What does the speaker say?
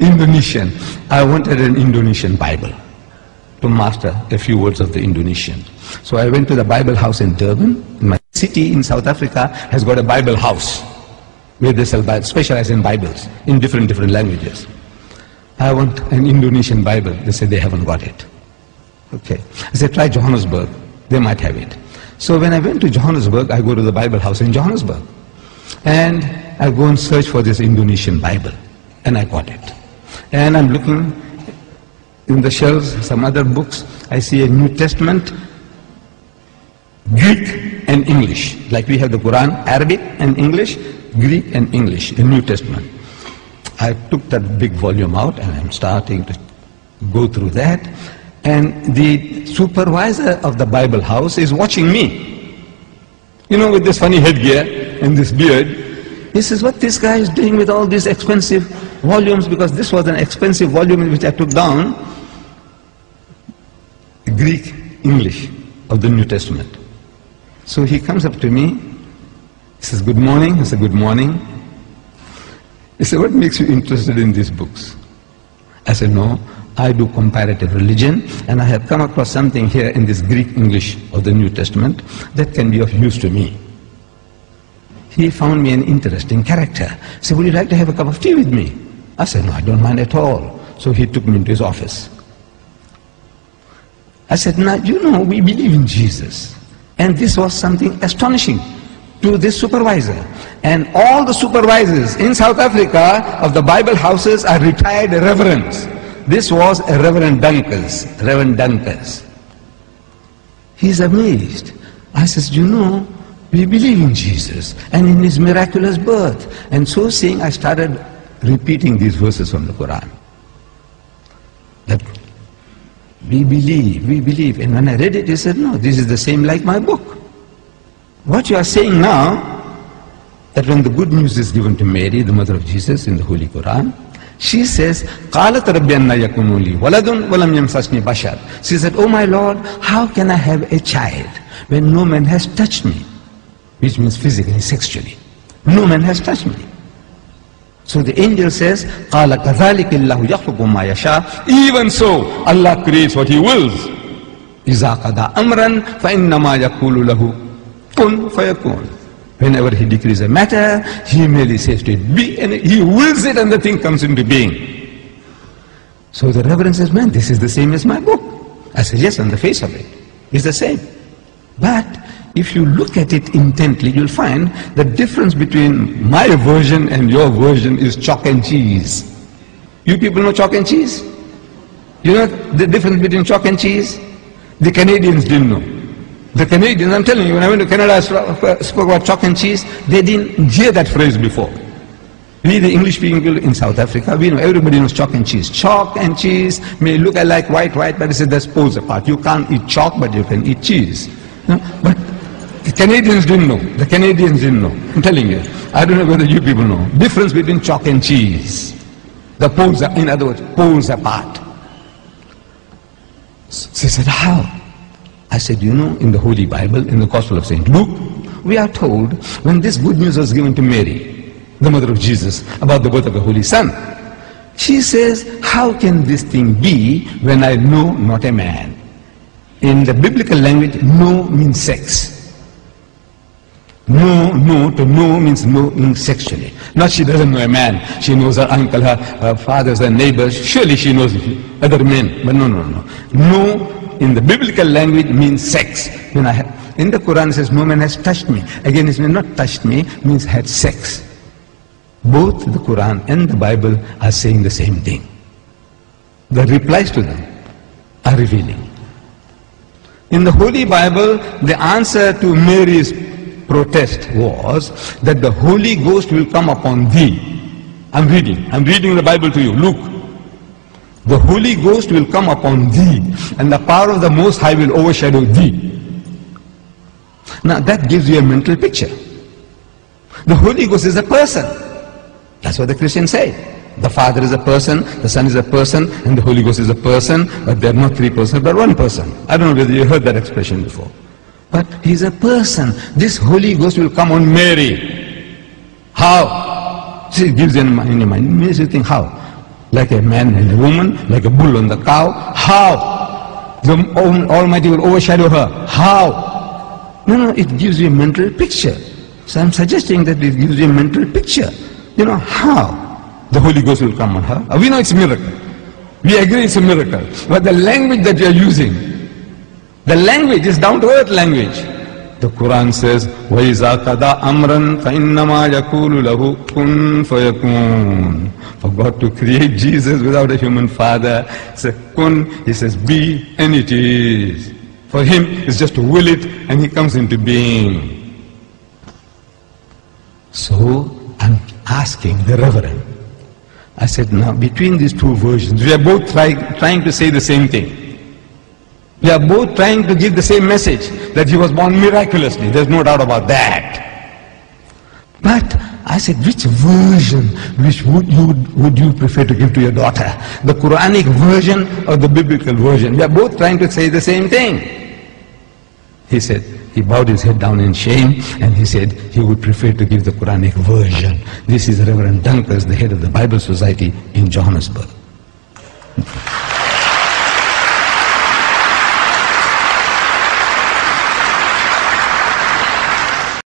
Indonesian. I wanted an Indonesian Bible to master a few words of the Indonesian. So I went to the Bible house in Durban. My city in South Africa has got a Bible house where they sell Bibles, specialize in Bibles in different languages. I want an Indonesian Bible. They said they haven't got it. Okay. I said, try Johannesburg. They might have it. So when I went to Johannesburg, I go to the Bible house in Johannesburg. And I go and search for this Indonesian Bible. And I got it. And I'm looking in the shelves, some other books. I see a New Testament, Greek and English. Like we have the Quran, Arabic and English, Greek and English, a New Testament. I took that big volume out and I'm starting to go through that. And the supervisor of the Bible house is watching me. You know, with this funny headgear and this beard. He says, what this guy is doing with all these expensive volumes, because this was an expensive volume which I took down, Greek, English of the New Testament. So he comes up to me, he says, good morning. I said, good morning. He said, what makes you interested in these books? I said, no, I do comparative religion, and I have come across something here in this Greek English of the New Testament that can be of use to me. He found me an interesting character. He said, would you like to have a cup of tea with me? I said, no, I don't mind at all. So he took me into his office. I said, now, you know, we believe in Jesus. And this was something astonishing to this supervisor. And all the supervisors in South Africa of the Bible houses are retired reverends. This was a Reverend Dunkers. He's amazed. I says, you know, we believe in Jesus and in his miraculous birth. And so saying, I started repeating these verses from the Quran. That we believe. And when I read it, he said, no, this is the same like my book. What you are saying now, that when the good news is given to Mary, the mother of Jesus, in the Holy Quran, she says, قَالَتْ رَبِّ أَنَّ يَكُونُ لِي وَلَدٌ وَلَمْ يَمْسَسْنِي بَشَرٌ. She said, oh my Lord, how can I have a child when no man has touched me? Which means physically, sexually. No man has touched me. So the angel says, قَالَ كَذَلِكِ اللَّهُ يَخْلُقُ مَا يَشَاءُ. Even so, Allah creates what He wills. إِذَا قَضَى أَمْرًا فَإِنَّمَا يَقُولُ لَهُ كُن فَيَكُونُ. Whenever He decrees a matter, He merely says to it, be, and He wills it and the thing comes into being. So the Reverend says, man, this is the same as my book. I said, yes, on the face of it, it's the same. But if you look at it intently, you'll find the difference between my version and your version is chalk and cheese. You people know chalk and cheese? You know the difference between chalk and cheese? The Canadians didn't know. The Canadians, I'm telling you, when I went to Canada, I spoke about chalk and cheese. They didn't hear that phrase before. We, the English people in South Africa, we know, everybody knows chalk and cheese. Chalk and cheese may look like white, but it's that's poles apart. You can't eat chalk, but you can eat cheese. No? But the Canadians didn't know. The Canadians didn't know. I'm telling you. I don't know whether you people know. Difference between chalk and cheese. The poles are, in other words, poles apart. So they said, how? I said, you know, in the Holy Bible, in the Gospel of St. Luke, we are told when this good news was given to Mary, the mother of Jesus, about the birth of the Holy Son, she says, how can this thing be when I know not a man? In the biblical language, no means sex. No to know means no means sexually. Not she doesn't know a man. She knows her uncle, her fathers, her neighbors. Surely she knows other men. But no. No in the biblical language means sex. In the Quran it says no man has touched me. Again it means not touched me, means had sex. Both the Quran and the Bible are saying the same thing. The replies to them are revealing. In the Holy Bible, the answer to Mary's protest was that the Holy Ghost will come upon thee. I'm reading the Bible to you. Luke. The Holy Ghost will come upon thee, and the power of the Most High will overshadow thee. Now that gives you a mental picture. The Holy Ghost is a person. That's what the Christians say. The Father is a person, the Son is a person, and the Holy Ghost is a person, but they're not three persons, but one person. I don't know whether you heard that expression before. But He's a person. This Holy Ghost will come on Mary. How? See, it gives you in your mind. It makes you think how. like a man and a woman, like a bull and the cow. How? The Almighty will overshadow her. How? No, it gives you a mental picture. So I'm suggesting that it gives you a mental picture. How? The Holy Ghost will come on her. We know it's a miracle. We agree it's a miracle. But the language that you're using, the language is down-to-earth language. The Quran says, وَإِذَا قَضَى أَمْرًا فَإِنَّمَا يَقُولُ لَهُ كُن فَيَكُونُ. For God to create Jesus without a human father, says kun, he says be, and it is. For him, it's just to will it, and he comes into being. So, I'm asking the Reverend, I said, now between these two versions, we are both trying to say the same thing. We are both trying to give the same message, that he was born miraculously. There's no doubt about that. But I said, which version would you prefer to give to your daughter? The Quranic version or the biblical version? We are both trying to say the same thing. He said, he bowed his head down in shame, and he said he would prefer to give the Quranic version. This is Reverend Dunkers, the head of the Bible Society in Johannesburg.